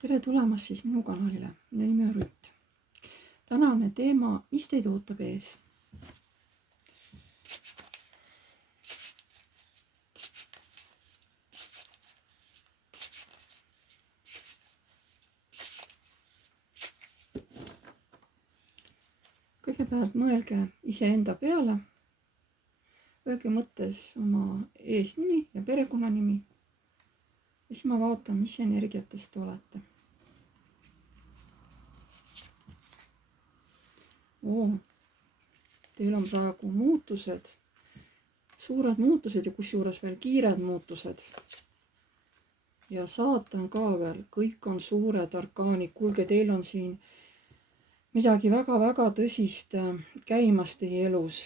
Tere tulemast siis minu kanalile, mille nimi on Rutt. Tänane teema, mis teid ootab ees? Kõigepealt mõelge iseenda peale. Öelge mõttes oma eesnimi ja perekonnanimi. Ja siis ma vaatan, mis energiatest te olete. Teil on praegu muutused, suured muutused ja kusjuures veel kiired muutused. Ja saatan ka veel, kõik on suured arkaanid. Kuulge, teil on siin midagi väga-väga tõsist käimas teie elus.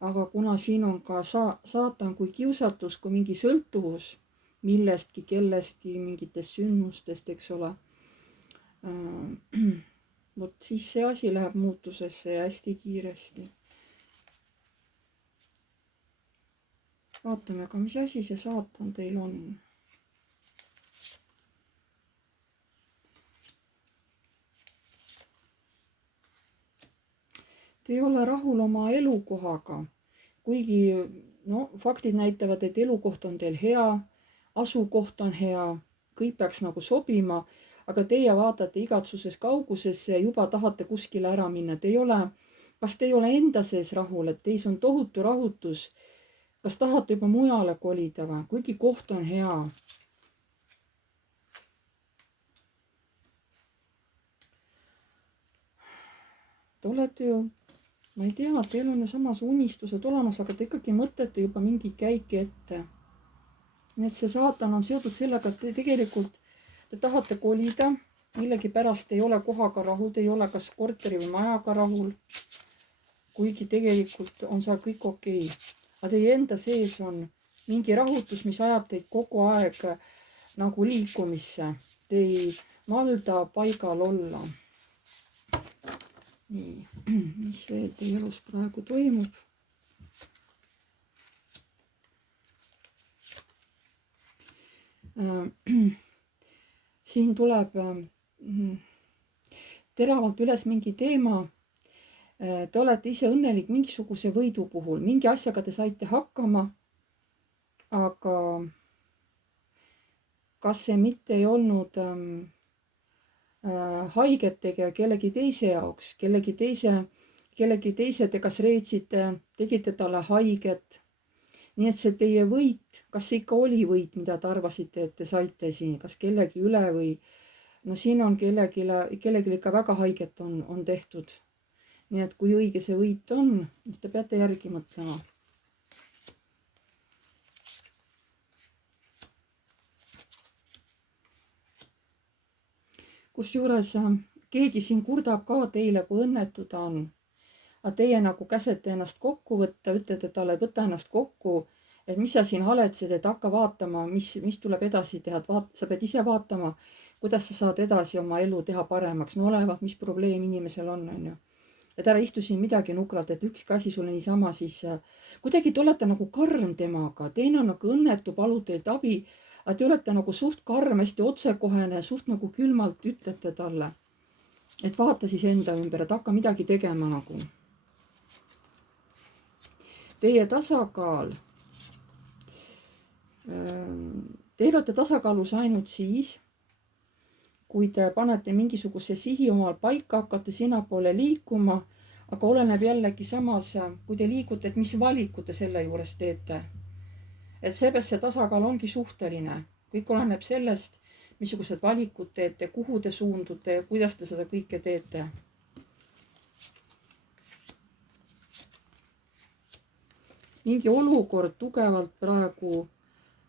Aga kuna siin on ka saatan kui kiusatus, kui mingi sõltuvus millestki, kellestki, mingitest sündmustest, eks ole. Vot siis see asi läheb muutusesse ja hästi kiiresti. Vaatame ka, mis asi see saatan teil on. Te ei ole rahul oma elukohaga, kuigi faktid näitavad, et elukoht on teil hea, asukoht on hea, kõik peaks nagu sobima, aga teie vaatate igatsuses kaugusesse ja juba tahate kuskile ära minna. Kas te ei ole enda sees rahul, et teis on tohutu rahutus? Kas tahate juba mujale kolida või? Kuigi koht on hea. Te olete ju, ma ei tea, teil on ju samas unistused olemas, aga te ikkagi mõtlete juba mingi käiki ette. Nii et see saatan on seotud sellega, et te tegelikult te tahate kolida, millegi pärast ei ole kohaga rahul, te ei ole kas korteri või majaga rahul, kuigi tegelikult on seal kõik okei. Aga teie enda sees on mingi rahutus, mis ajab teid kogu aeg nagu liikumisse. Te ei valda paigal olla. Nii, mis veel teie elus praegu toimub? Siin tuleb teravalt üles mingi teema. Te olete ise õnnelik mingisuguse võidu puhul. Mingi asjaga te saite hakkama, aga kas see mitte ei olnud haigetega kellegi teise jaoks? Kellegi teise te kas reetsite, tegite talle haiget. Nii et see teie võit, kas see ikka oli võit, mida te arvasite, et te saite siin, kas kellegi üle või siin on kellelegi ikka väga haiget on tehtud. Nii et kui õige see võit on, siis te peate järgi mõtlema. Kusjuures keegi siin kurdab ka teile, kui õnnetu ta on. Aga teie nagu käsete ennast kokku võtta, ütlete talle, võta ennast kokku, et mis sa siin haletsed, et hakka vaatama, mis tuleb edasi teha. Sa pead ise vaatama, kuidas sa saad edasi oma elu teha paremaks. No olevat, mis probleem inimesel on ju. Et ära istu siin midagi nukralt, et ükski asi sulle niisama siis kuidagi te olete nagu karm temaga. Teine on nagu õnnetu, palud teilt abi, aga te olete nagu suht karm, hästi otsekohene, suht nagu külmalt ütlete talle, et vaata siis enda ümber, et hakka midagi tegema nagu. Teie tasakaal. Te olete tasakaalus ainult siis, kui te panete mingisuguse sihi omal paika, hakkate sinnapoole liikuma, aga oleneb jällegi samas, kui te liigute, et mis valikud te selle juures teete. Et seepärast see tasakaal ongi suhteline. Kõik oleneb sellest, missugused valikud teete, kuhu te suundute ja kuidas te seda kõike teete. Mingi olukord tugevalt praegu,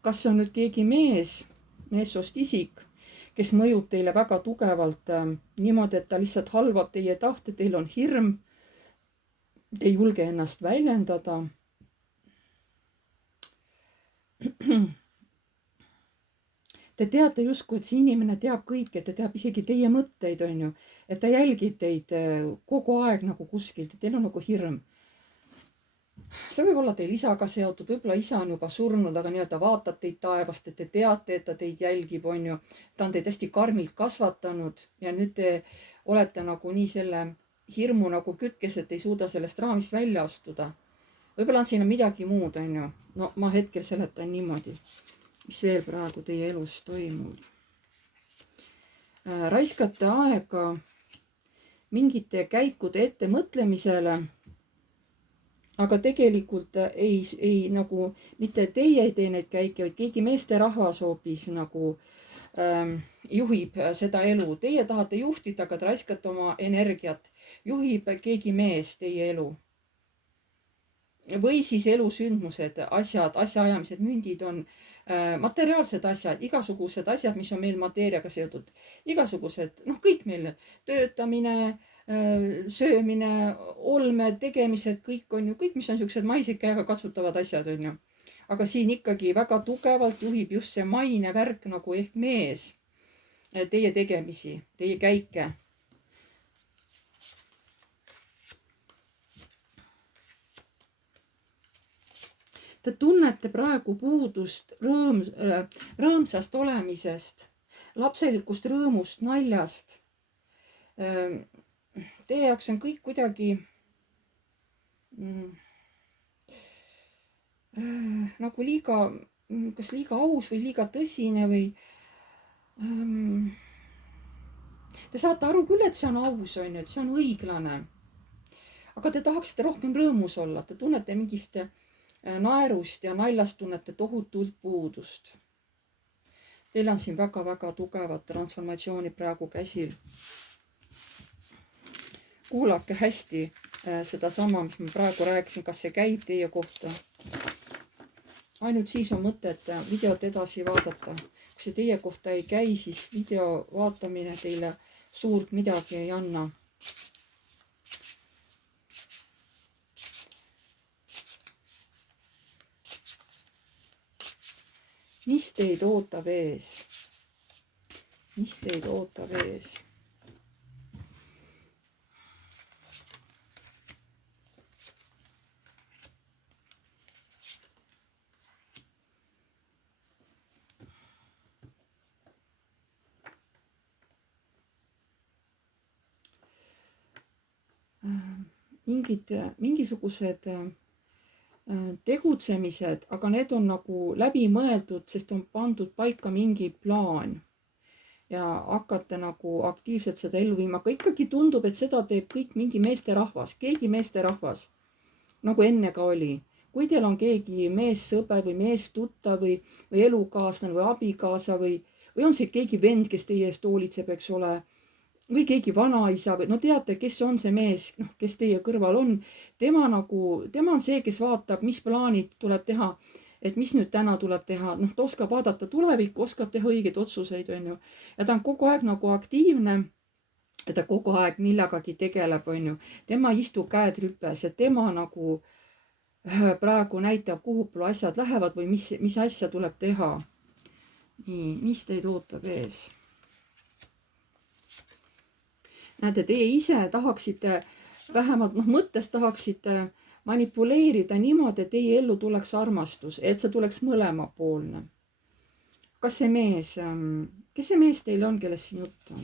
kas see on nüüd keegi meessoost isik, kes mõjub teile väga tugevalt niimoodi, et ta lihtsalt halvab teie tahte, teil on hirm, te ei julge ennast väljendada. Te teate justkui, et see inimene teab kõike, ta teab isegi teie mõtteid, on ju, et ta jälgib teid kogu aeg nagu kuskilt, et teil on nagu hirm. see võib olla teil isaga seotud, võib-olla isa on juba surnud, aga nii-öelda vaatab teid taevast, et te teate, et ta teid jälgib, on ju. ta on teid hästi karmilt kasvatanud ja nüüd te olete nagu nii selle hirmu nagu kütkes, et ei suuda sellest raamist välja astuda. võib-olla on siin midagi muud, on ju. no ma hetkel seletan niimoodi, mis veel praegu teie elus toimub. Raiskate aega mingite käikude ettemõtlemisele, aga tegelikult ei nagu mitte teie ei tee neid käike, vaid keegi meesterahvas hoopis nagu juhib seda elu. Teie tahate juhtida, aga te raiskate oma energiat. Juhib keegi mees teie elu. Või siis elusündmused, asjad, asjaajamised, mündid on materiaalsed asjad, igasugused asjad, mis on meil mateeriaga seotud. Igasugused, noh, kõik meil, töötamine, söömine, olmed, tegemised, kõik on ju, kõik, mis on siuksed maised käega katsutavad asjad, on ju. Aga siin ikkagi väga tugevalt juhib just see maine värk nagu ehk mees teie tegemisi, teie käike. Te tunnete praegu puudust rõõmsast olemisest, lapselikust rõõmust, naljast. Teie jaoks on kõik kuidagi nagu liiga, kas liiga aus või liiga tõsine või te saate aru küll, et see on aus, on ju, et see on õiglane. Aga te tahaksite rohkem rõõmus olla, te tunnete mingist naerust ja naljast, tunnete tohutult puudust. Teil on siin väga-väga tugevad transformatsioonid praegu käsil. Kuulake hästi seda sama, mis ma praegu rääkisin, kas see käib teie kohta. Ainult siis on mõtet videot edasi vaadata. Kui see teie kohta ei käi, siis video vaatamine teile suurt midagi ei anna. Mis teid ootab ees? Mis teid ootab ees? Mingisugused tegutsemised, aga need on nagu läbimõeldud, sest on pandud paika mingi plaan ja hakkate nagu aktiivselt seda ellu viima, aga ikkagi tundub, et seda teeb kõik mingi meesterahvas, keegi meesterahvas, nagu enne ka oli. Kui teil on keegi meessõber või meestuttav või elukaaslane või abikaasa või on see keegi vend, kes teie eest hoolitseb, eks ole, või keegi vanaisa või no teate, kes on see mees, kes teie kõrval on. Tema on see, kes vaatab, mis plaanid tuleb teha, et mis nüüd täna tuleb teha. Ta oskab vaadata tulevikku, oskab teha õigeid otsuseid, on ju. Ja ta on kogu aeg nagu aktiivne ja ta kogu aeg millegagi tegeleb, on ju. Tema ei istu käed rüpes ja tema nagu praegu näitab, kuhu poole asjad lähevad või mis asja tuleb teha. Nii, mis teid ootab ees? Näete, teie ise tahaksite, vähemalt mõttes tahaksite manipuleerida niimoodi, et teie ellu tuleks armastus, et see tuleks mõlemapoolne. Kas see mees, kes see mees teil on, kellest siin jutt on?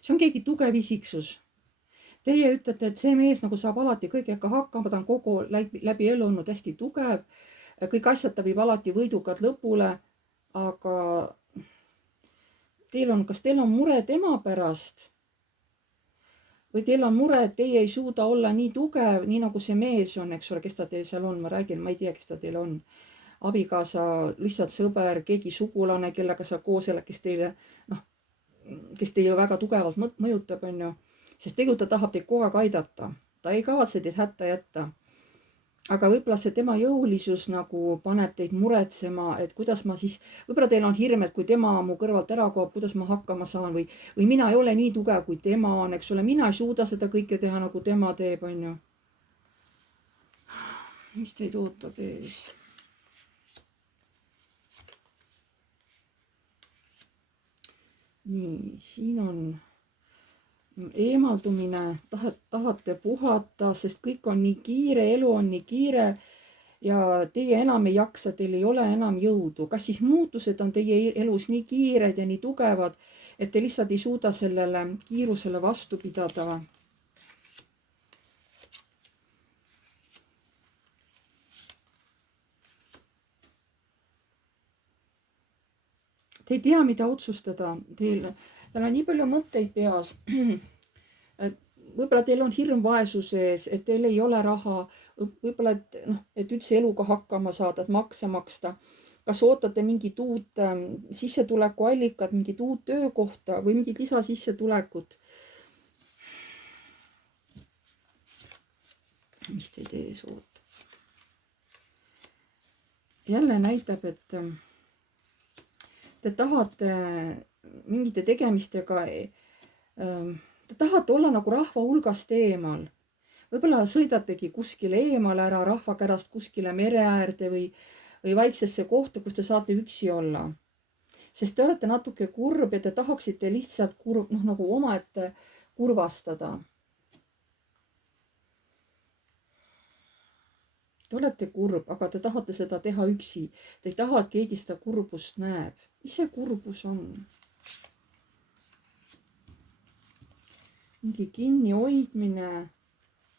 See on keegi tugev isiksus. Teie ütlete, et see mees nagu saab alati kõigega hakkama, ta on kogu läbi elu olnud hästi tugev. Kõik asjad ta viib alati võidukad lõpule, aga kas teil on mure tema pärast? Või teil on mure, et teie ei suuda olla nii tugev, nii nagu see mees on, eks ole, kes ta teil seal on, ma räägin, ma ei tea, kes ta teil on. Abikaasa, lihtsalt sõber, keegi sugulane, kellega sa koos elad, kes teile väga tugevalt mõjutab, on ju. Sest tegelikult ta tahab teid kogu aeg aidata. Ta ei kavatse teid hätta jätta. Aga võib-olla see tema jõulisus nagu paneb teid muretsema, et kuidas ma siis, võib-olla teil on hirm, et kui tema mu kõrvalt ära kaob, kuidas ma hakkama saan või mina ei ole nii tugev, kui tema on, eks ole, mina ei suuda seda kõike teha, nagu tema teeb, on ju. Mis teid ootab ees? nii, siin on eemaldumine, tahate puhata, sest kõik on nii kiire, elu on nii kiire ja teie enam ei jaksa, teil ei ole enam jõudu. Kas siis muutused on teie elus nii kiired ja nii tugevad, et te lihtsalt ei suuda sellele kiirusele vastu pidada? Te ei tea, mida otsustada. Teil on nii palju mõtteid peas. Võib-olla teil on hirm vaesuse ees, et teil ei ole raha. Võib-olla, et üldse eluga hakkama saada, et makse maksta. Kas ootate mingit uut sissetulekuallikat, mingit uut töökohta või mingit lisasissetulekut? Mis teid ees ootab? Jälle näitab, et te tahate mingite tegemistega, te tahate olla nagu rahva hulgast eemal. Võib-olla sõidategi kuskile eemale ära rahva kärast kuskile mere äärde või vaiksesse kohta, kus te saate üksi olla. Sest te olete natuke kurb ja te tahaksite lihtsalt nagu omaette kurvastada. Te olete kurb, aga te tahate seda teha üksi. Te ei taha, et keegi seda kurbust näeb. Mis see kurbus on? Mingi kinni hoidmine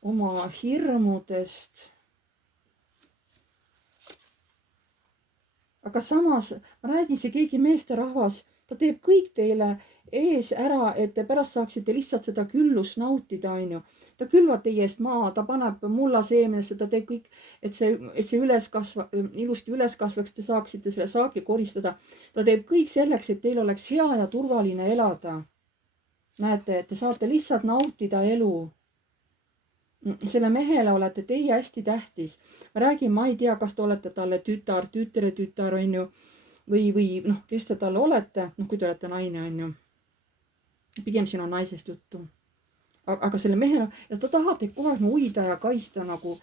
oma hirmudest. Aga samas, ma räägin, see keegi meesterahvas, ta teeb kõik teile ees ära, et te pärast saaksite lihtsalt seda küllust nautida, on ju. Ta külvab teie eest maa, ta paneb mulla seemnesse, ta teeb kõik, et see ilusti üles kasvaks, te saaksite selle saagi koristada. Ta teeb kõik selleks, et teil oleks hea ja turvaline elada. Näete, et te saate lihtsalt nautida elu. Selle mehele olete teie hästi tähtis. Ma räägin, ma ei tea, kas te olete talle tütar, tütre-tütar, on ju, või kes te talle olete, kui te olete naine, on ju. Pigem siin on naisest juttu. Aga selle mehele, ja ta tahab teid kogu aeg hoida ja kaitsta nagu.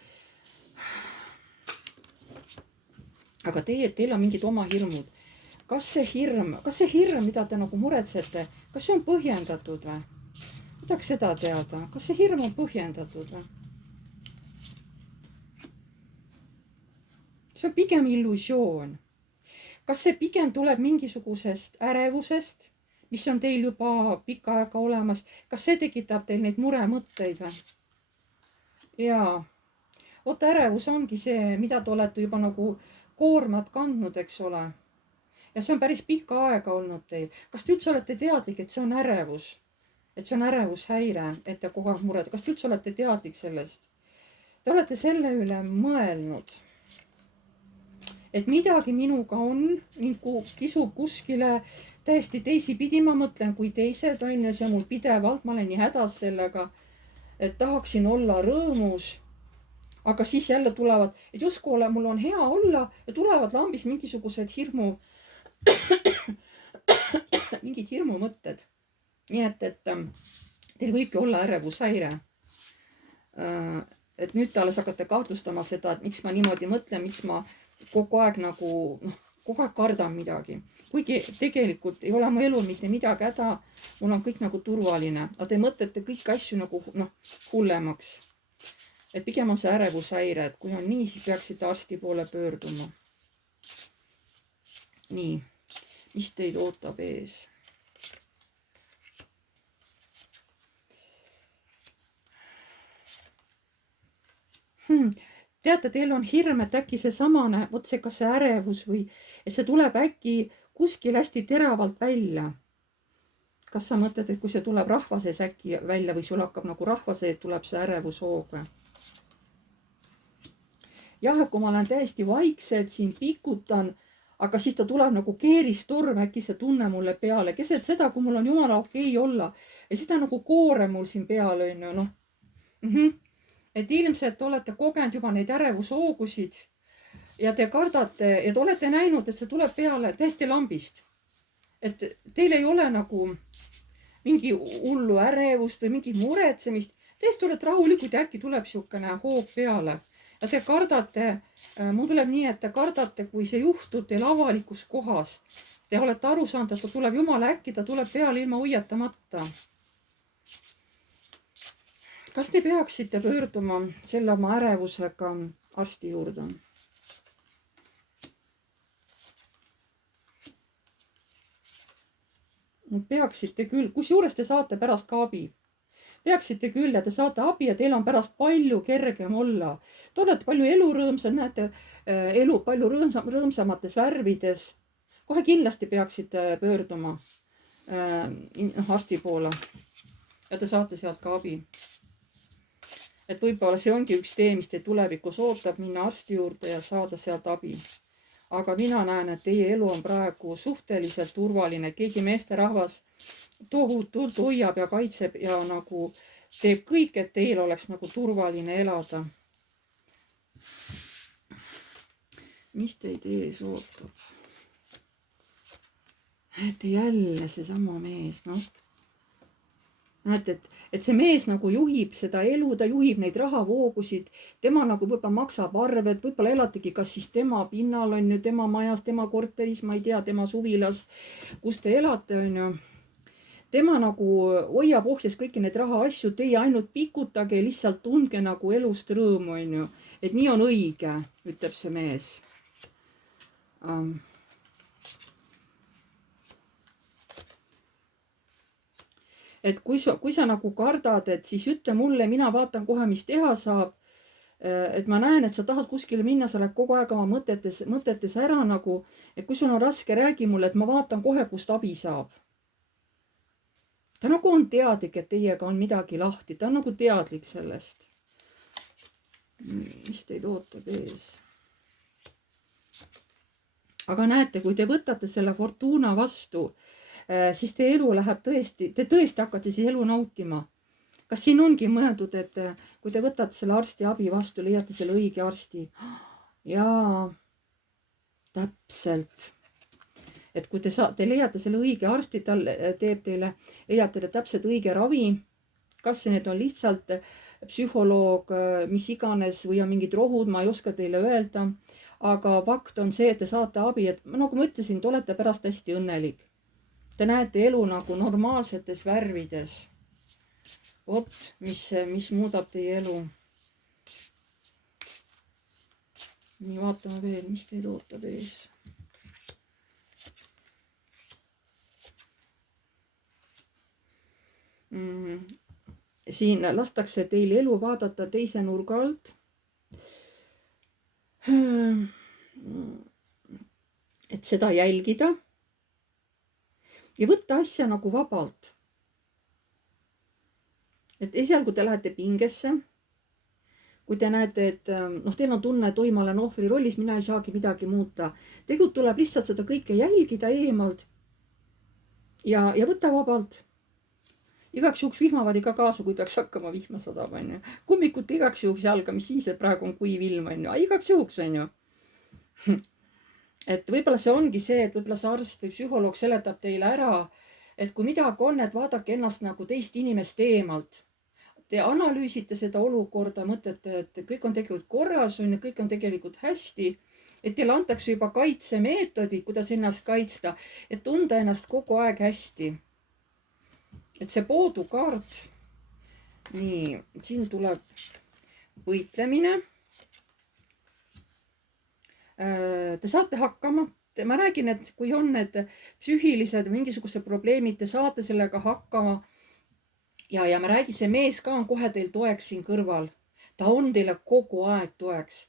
Aga teil on mingid oma hirmud. Kas see hirm, mida te nagu muretsete, kas see on põhjendatud või? Tahaks seda teada, kas see hirm on põhjendatud või? See on pigem illusioon. Kas see pigem tuleb mingisugusest ärevusest, mis on teil juba pikka aega olemas? Kas see tekitab teil neid muremõtteid või? Jaa. Oota, ärevus ongi see, mida te olete juba nagu koormat kandnud, eks ole. Ja see on päris pikka aega olnud teil. Kas te üldse olete teadlik, et see on ärevus? Et see on ärevushäire, et te kogu aeg murete. Kas te üldse olete teadlik sellest? Te olete selle üle mõelnud, et midagi minuga on, mind kisub kuskile täiesti teisipidi, ma mõtlen kui teised on ja see on mul pidevalt, ma olen nii hädas sellega, et tahaksin olla rõõmus, aga siis jälle tulevad, et justkui mul on hea olla ja tulevad lambis mingisugused mingid hirmumõtted. Nii et teil võibki olla ärevushäire. Et nüüd te alles hakkate kahtlustama seda, et miks ma niimoodi mõtlen, miks ma kogu aeg kogu aeg kardan midagi. Kuigi tegelikult ei ole mu elul mitte midagi häda, mul on kõik nagu turvaline. Aga te mõtlete kõik asju nagu hullemaks. Et pigem on see ärevushäire, et kui on nii, siis peaksite arsti poole pöörduma. Nii, mis teid ootab ees? Teate, teil on hirm, et äkki see samane, see kas see ärevus või et see tuleb äkki kuskil hästi teravalt välja. Kas sa mõtled, et kui see tuleb rahva sees äkki välja või sul hakkab nagu rahva sees tuleb see ärevushoog? Jah, kui ma olen täiesti vaikselt siin pikutan, aga siis ta tuleb nagu keeristorm, äkki see tunne mulle peale. Keset seda, kui mul on jumala okei olla ja siis ta nagu koore mul siin peal on ju, Et ilmselt olete kogenud juba neid ärevushoogusid ja te kardate, et olete näinud, et see tuleb peale täiesti lambist. Et teil ei ole nagu mingi hullu ärevust või mingi muretsemist. Täiesti olete rahulikud ja äkki tuleb siukene hoog peale. Ja te kardate, mul tuleb nii, et te kardate, kui see juhtub teil avalikus kohas. Te olete aru saanud, et ta tuleb jumala äkki, ta tuleb peale ilma hoiatamata. Kas te peaksite pöörduma selle oma ärevusega arsti juurde? Peaksite küll, kusjuures te saate pärast ka abi. Peaksite küll ja te saate abi ja teil on pärast palju kergem olla. Te olete palju elurõõmsam, näete elu palju rõõmsamates värvides. Kohe kindlasti peaksite pöörduma arsti poole ja te saate sealt ka abi. Et võib-olla see ongi üks tee, mis teid tulevikus ootab, minna arsti juurde ja saada sealt abi. Aga mina näen, et teie elu on praegu suhteliselt turvaline. Keegi meesterahvas tohutult hoiab ja kaitseb ja nagu teeb kõik, et teil oleks nagu turvaline elada. Mis teid ees ootab? Näete jälle seesama mees, noh. Näete, et see mees nagu juhib seda elu, ta juhib neid rahavoogusid, tema nagu võib-olla maksab arved, võib-olla elategi kas siis tema pinnal on ju, tema majas, tema korteris, ma ei tea, tema suvilas, kus te elate on ju. Tema nagu hoiab ohjes kõiki neid rahaasju, teie ainult pikutage, lihtsalt tundke nagu elust rõõmu on ju. Et nii on õige, ütleb see mees. Et kui sa nagu kardad, et siis ütle mulle, mina vaatan kohe, mis teha saab. Et ma näen, et sa tahad kuskile minna, sa oled kogu aeg oma mõtetes ära nagu, et kui sul on raske, räägi mulle, et ma vaatan kohe, kust abi saab. Ta nagu on teadlik, et teiega on midagi lahti, ta on nagu teadlik sellest. Mis teid ootab ees? Aga näete, kui te võtate selle Fortuna vastu, siis teie elu läheb tõesti, te tõesti hakkate siis elu nautima. Kas siin ongi mõeldud, et kui te võtate selle arsti abi vastu, leiate selle õige arsti? Jaa, täpselt. Et kui te leiate selle õige arsti, tal teeb teile, leiab teile täpselt õige ravi. Kas need on lihtsalt psühholoog, mis iganes või on mingid rohud, ma ei oska teile öelda. Aga fakt on see, et te saate abi, et nagu ma ütlesin, te olete pärast hästi õnnelik. Te näete elu nagu normaalsetes värvides. Vot, mis muudab teie elu. Nii, vaatame veel, mis teid ootab ees. Siin lastakse teil elu vaadata teise nurga alt. Et seda jälgida. Ja võtta asja nagu vabalt. Et esialgu te lähete pingesse. Kui te näete, et teil on tunne, et oi, ma olen ohvri rollis, mina ei saagi midagi muuta. Tegelikult tuleb lihtsalt seda kõike jälgida eemalt. Ja võtta vabalt. Igaks juhuks vihmavad ka kaasa, kui peaks hakkama vihma sadama. Kummikut igaks juhuks jalga, mis siis, et praegu on kuiv ilm. Igaks juhuks on ju. Et võib-olla see ongi see, et võib-olla see arst või psühholoog seletab teile ära, et kui midagi on, et vaadake ennast nagu teist inimest eemalt. Te analüüsite seda olukorda, mõtlete, et kõik on tegelikult korras, kõik on tegelikult hästi, et teile antakse juba kaitsemeetodid, kuidas ennast kaitsta, et tunda ennast kogu aeg hästi. Et see poodukaart, nii, siin tuleb võitlemine. Te saate hakkama. Ma räägin, et kui on need psüühilised mingisugused probleemid, te saate sellega hakkama. Ja ma räägin, see mees ka on kohe teil toeks siin kõrval. Ta on teile kogu aeg toeks.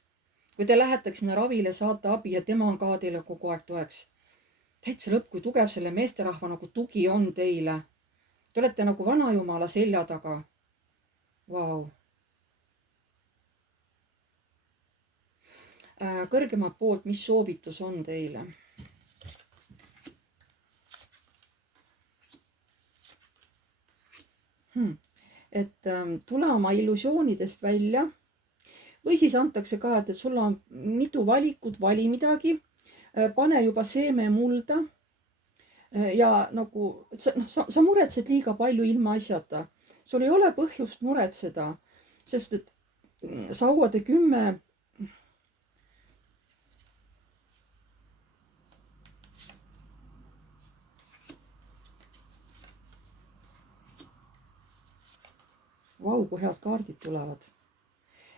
Kui te lähetaks sinna ravile, saate abi ja tema on ka teile kogu aeg toeks. Täitsa lõpp, kui tugev selle meesterahva nagu tugi on teile. Te olete nagu vanajumala selja taga. Vau. Kõrgemalt poolt, mis soovitus on teile? Et tule oma illusioonidest välja või siis antakse ka, et sul on mitu valikut, vali midagi, pane juba seeme mulda ja nagu sa muretsed liiga palju ilma asjata. Sul ei ole põhjust muretseda, sest et sauade 10 Vau, kui head kaardid tulevad.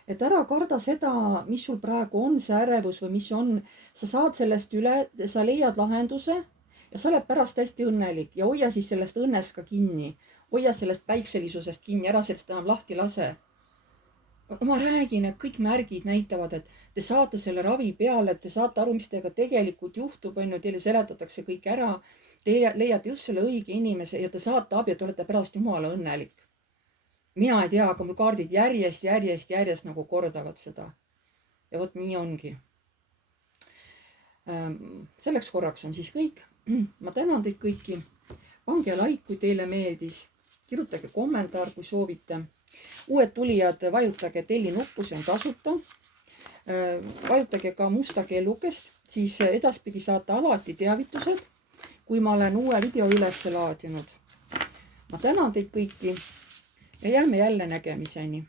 Et ära karda seda, mis sul praegu on, see ärevus või mis on, sa saad sellest üle, sa leiad lahenduse ja sa oled pärast hästi õnnelik ja hoia siis sellest õnnest ka kinni. Hoia sellest päikselisusest kinni, ära sellest enam lahti lase. Ma räägin, et kõik märgid näitavad, et te saate selle ravi peale, et te saate aru, mis teiega tegelikult juhtub, on ju, teile seletatakse kõik ära. Te leiate just selle õige inimese ja te saate abi, et te olete pärast jumala õnnelik. Mina ei tea, aga mul kaardid järjest nagu kordavad seda. Ja vot nii ongi. Selleks korraks on siis kõik. Ma tänan teid kõiki. Pange like, kui teile meeldis. Kirjutage kommentaar, kui soovite. Uued tulijad, vajutage telli nuppu, see on tasuta. Vajutage ka musta kellukest, siis edaspidi saate alati teavitused, kui ma olen uue video üles laadinud. Ma tänan teid kõiki. Ja jääme jälle nägemiseni.